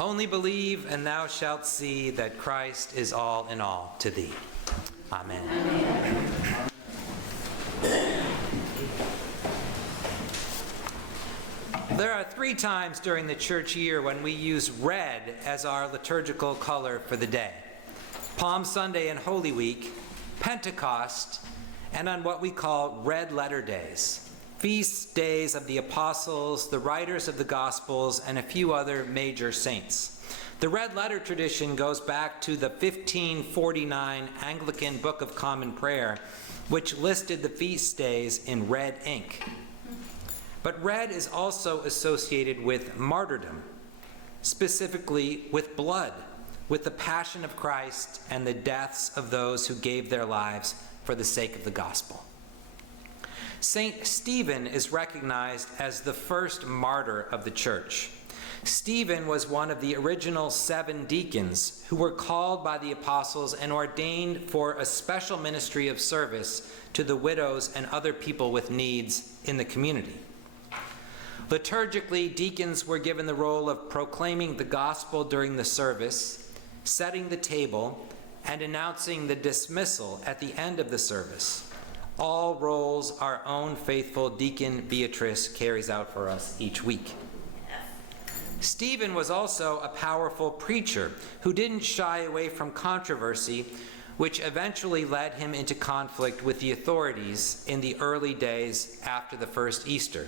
Only believe, and thou shalt see that Christ is all in all to thee. Amen. There are 3 times during the church year when we use red as our liturgical color for the day: Palm Sunday and Holy Week, Pentecost, and on what we call red letter days, feast days of the apostles, the writers of the Gospels, and a few other major saints. The red letter tradition goes back to the 1549 Anglican Book of Common Prayer, which listed the feast days in red ink. But red is also associated with martyrdom, specifically with blood, with the passion of Christ and the deaths of those who gave their lives for the sake of the gospel. Saint Stephen is recognized as the first martyr of the church. Stephen was one of the original 7 deacons who were called by the apostles and ordained for a special ministry of service to the widows and other people with needs in the community. Liturgically, deacons were given the role of proclaiming the gospel during the service, setting the table, and announcing the dismissal at the end of the service. All roles our own faithful deacon Beatrice carries out for us each week. Stephen was also a powerful preacher who didn't shy away from controversy, which eventually led him into conflict with the authorities in the early days after the first Easter.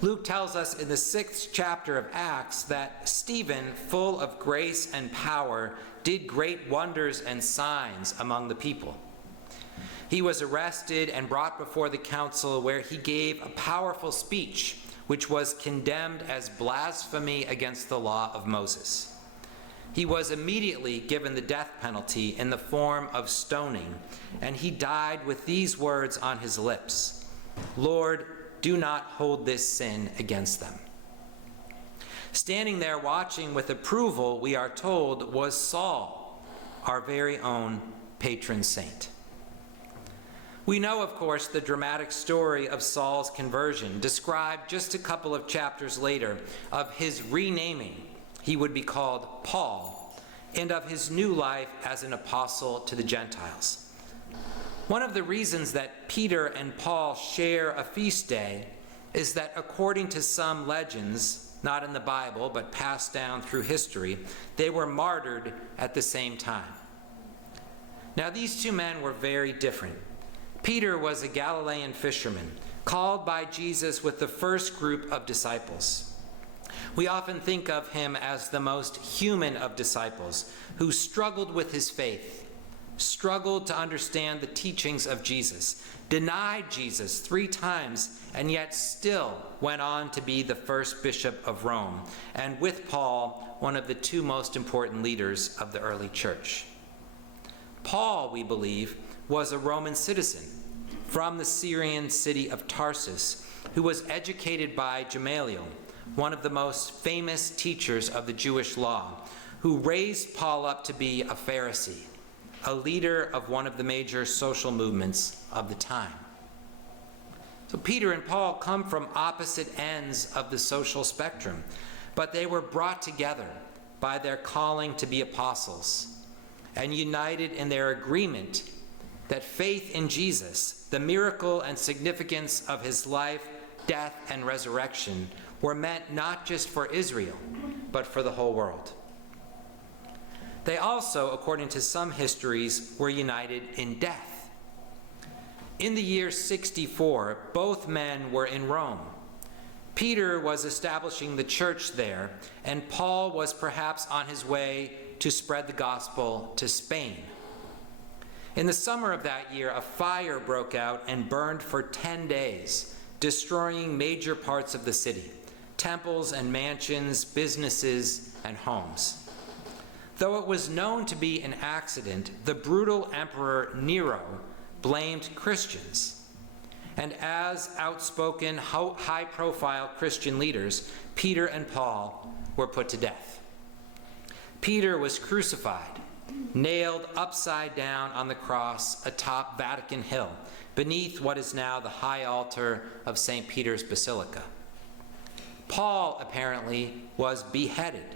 Luke tells us in the 6th chapter of Acts that Stephen, full of grace and power, did great wonders and signs among the people. He was arrested and brought before the council, where he gave a powerful speech which was condemned as blasphemy against the law of Moses. He was immediately given the death penalty in the form of stoning, and he died with these words on his lips: "Lord, do not hold this sin against them." Standing there watching with approval, we are told, was Saul, our very own patron saint. We know, of course, the dramatic story of Saul's conversion, described just a couple of chapters later, of his renaming. He would be called Paul, and of his new life as an apostle to the Gentiles. One of the reasons that Peter and Paul share a feast day is that, according to some legends, not in the Bible, but passed down through history, they were martyred at the same time. Now, these 2 men were very different. Peter was a Galilean fisherman, called by Jesus with the first group of disciples. We often think of him as the most human of disciples, who struggled with his faith, struggled to understand the teachings of Jesus, denied Jesus 3 times, and yet still went on to be the first bishop of Rome, and with Paul, one of the 2 most important leaders of the early church. Paul, we believe, was a Roman citizen from the Syrian city of Tarsus, who was educated by Gamaliel, one of the most famous teachers of the Jewish law, who raised Paul up to be a Pharisee, a leader of one of the major social movements of the time. So Peter and Paul come from opposite ends of the social spectrum, but they were brought together by their calling to be apostles and united in their agreement that faith in Jesus, the miracle and significance of his life, death, and resurrection, were meant not just for Israel, but for the whole world. They also, according to some histories, were united in death. In the year 64, both men were in Rome. Peter was establishing the church there, and Paul was perhaps on his way to spread the gospel to Spain. In the summer of that year, a fire broke out and burned for 10 days, destroying major parts of the city, temples and mansions, businesses and homes. Though it was known to be an accident, the brutal Emperor Nero blamed Christians. And as outspoken, high-profile Christian leaders, Peter and Paul were put to death. Peter was crucified, nailed upside down on the cross atop Vatican Hill, beneath what is now the high altar of St. Peter's Basilica. Paul, apparently, was beheaded,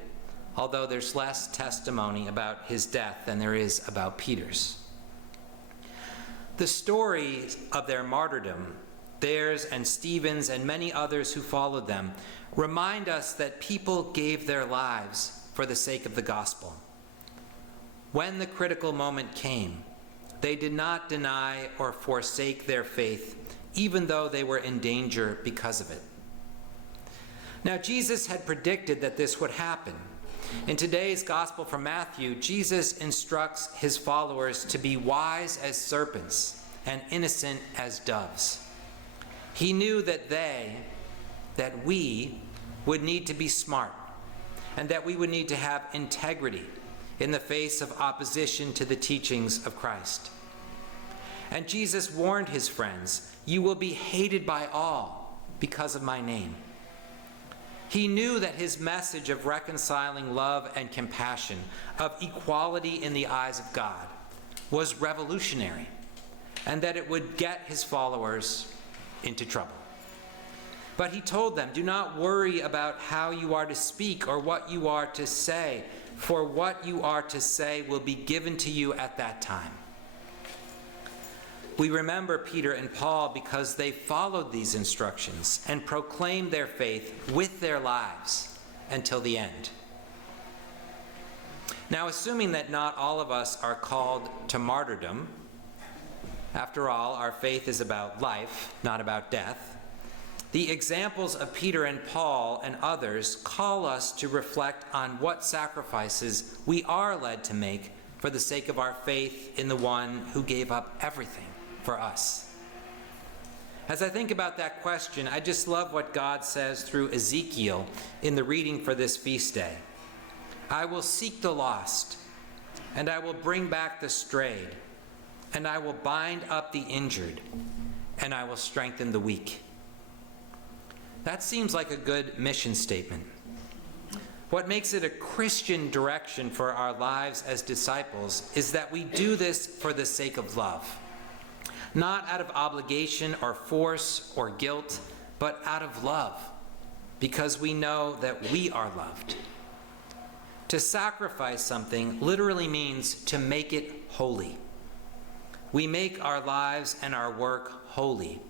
although there's less testimony about his death than there is about Peter's. The stories of their martyrdom, theirs and Stephen's and many others who followed them, remind us that people gave their lives for the sake of the gospel. When the critical moment came, they did not deny or forsake their faith, even though they were in danger because of it. Now, Jesus had predicted that this would happen. In today's Gospel from Matthew, Jesus instructs his followers to be wise as serpents and innocent as doves. He knew that we would need to be smart, and that we would need to have integrity in the face of opposition to the teachings of Christ. And Jesus warned his friends, "You will be hated by all because of my name." He knew that his message of reconciling love and compassion, of equality in the eyes of God, was revolutionary, and that it would get his followers into trouble. But he told them, "Do not worry about how you are to speak or what you are to say, for what you are to say will be given to you at that time." We remember Peter and Paul because they followed these instructions and proclaimed their faith with their lives until the end. Now, assuming that not all of us are called to martyrdom, after all, our faith is about life, not about death, the examples of Peter and Paul and others call us to reflect on what sacrifices we are led to make for the sake of our faith in the one who gave up everything for us. As I think about that question, I just love what God says through Ezekiel in the reading for this feast day. "I will seek the lost, and I will bring back the strayed, and I will bind up the injured, and I will strengthen the weak." That seems like a good mission statement. What makes it a Christian direction for our lives as disciples is that we do this for the sake of love. Not out of obligation or force or guilt, but out of love, because we know that we are loved. To sacrifice something literally means to make it holy. We make our lives and our work holy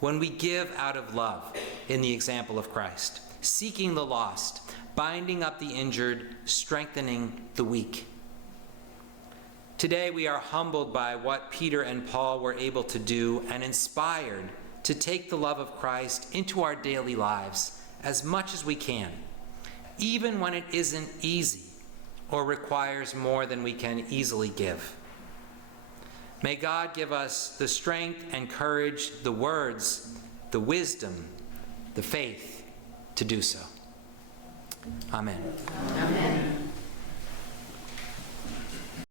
when we give out of love in the example of Christ, seeking the lost, binding up the injured, strengthening the weak. Today we are humbled by what Peter and Paul were able to do and inspired to take the love of Christ into our daily lives as much as we can, even when it isn't easy or requires more than we can easily give. May God give us the strength and courage, the words, the wisdom, the faith to do so. Amen. Amen.